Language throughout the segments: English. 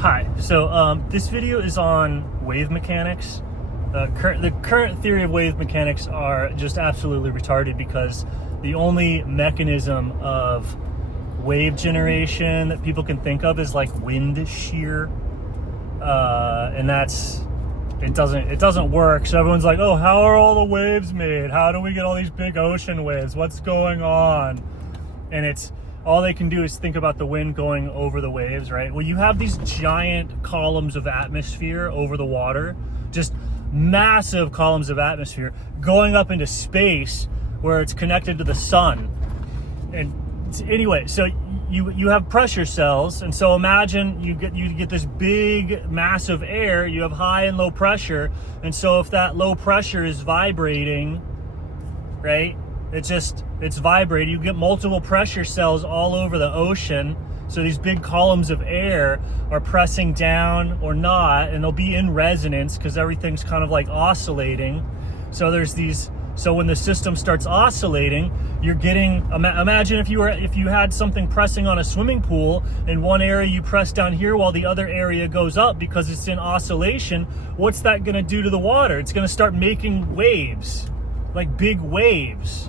Hi, so this video is on wave mechanics. The current theory of wave mechanics are just absolutely retarded because the only mechanism of wave generation that people can think of is like wind shear, and it doesn't work. So everyone's like, oh, how are all the waves made? How do we get all these big ocean waves? What's going on? And it's all they can do is think about the wind going over the waves, right? Well, you have these giant columns of atmosphere over the water, just massive columns of atmosphere going up into space where it's connected to the sun. And anyway, so you have pressure cells, and so imagine you get this big mass of air. You have high and low pressure, and so if that low pressure is vibrating, right? It's vibrating. You get multiple pressure cells all over the ocean. So these big columns of air are pressing down or not, and they'll be in resonance because everything's kind of like oscillating. So so when the system starts oscillating, you're getting, imagine if you had something pressing on a swimming pool, in one area you press down here while the other area goes up because it's in oscillation. What's that going to do to the water? It's going to start making waves, like big waves.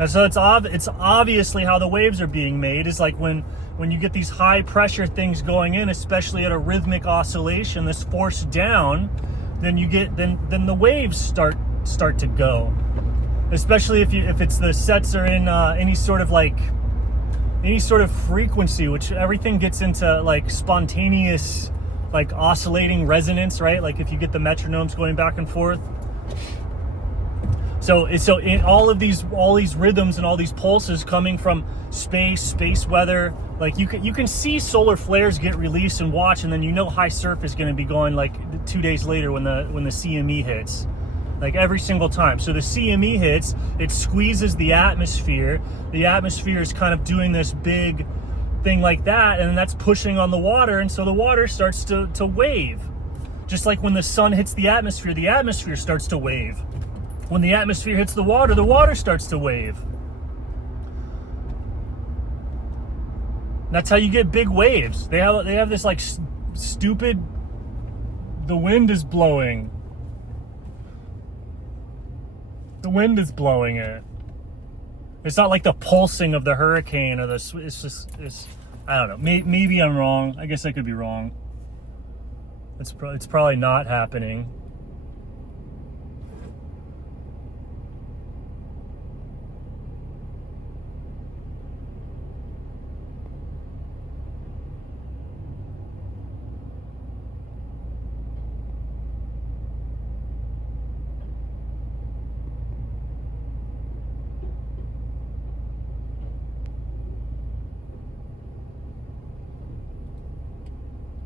And so it's obviously how the waves are being made is like when you get these high pressure things going in, especially at a rhythmic oscillation that's forced down, then the waves start to go. Especially if it's the sets are in any sort of frequency, which everything gets into like spontaneous, like oscillating resonance, right? Like if you get the metronomes going back and forth. So in all these rhythms and all these pulses coming from space weather, like you can see solar flares get released and watch, and then high surf is going to be going like 2 days later when the CME hits, like every single time. So the CME hits, it squeezes the atmosphere. The atmosphere is kind of doing this big thing like that, and that's pushing on the water, and so the water starts to wave. Just like when the sun hits the atmosphere starts to wave. When the atmosphere hits the water starts to wave. That's how you get big waves. They have this like stupid, the wind is blowing. The wind is blowing it. It's not like the pulsing of the hurricane or it's I don't know. Maybe I'm wrong. I guess I could be wrong. It's probably not happening.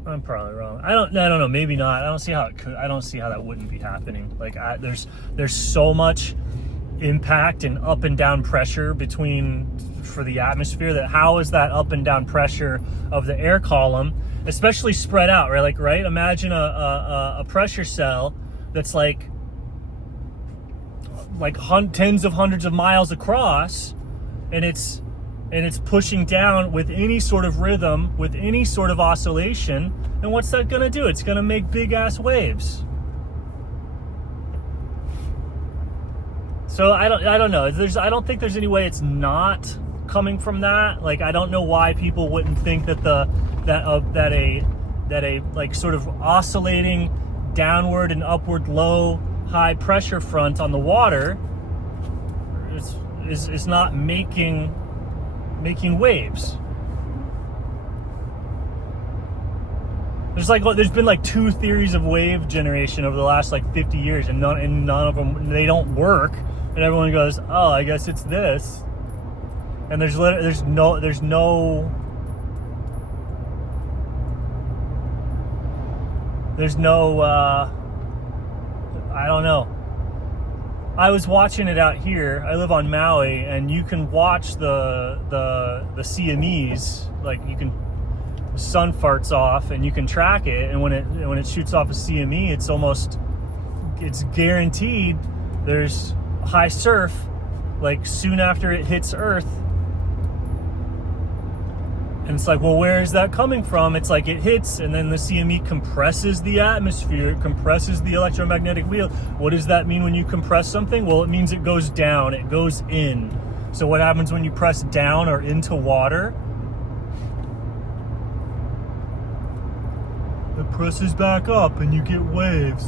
I'm probably wrong. I don't know. Maybe not. I don't see how it could. I don't see how that wouldn't be happening. Like there's so much impact and up and down pressure for the atmosphere that how is that up and down pressure of the air column, especially spread out, right? Like right. Imagine a pressure cell that's like tens of hundreds of miles across, and it's pushing down with any sort of rhythm, with any sort of oscillation. And what's that going to do? It's going to make big ass waves. So I don't know. I don't think there's any way it's not coming from that. Like I don't know why people wouldn't think that a like sort of oscillating downward and upward low high pressure front on the water is not making waves. There's been like 2 theories of wave generation over the last like 50 years, and none of them, they don't work. And everyone goes, oh, I guess it's this. And there's no I don't know. I was watching it out here. I live on Maui, and you can watch the CMEs. Like the sun farts off, and you can track it. And when it shoots off a CME, it's guaranteed there's high surf, like soon after it hits Earth. And it's like, well, where is that coming from? It's like it hits, and then the CME compresses the atmosphere, it compresses the electromagnetic field. What does that mean when you compress something? Well, it means it goes down, it goes in. So what happens when you press down or into water? It presses back up and you get waves.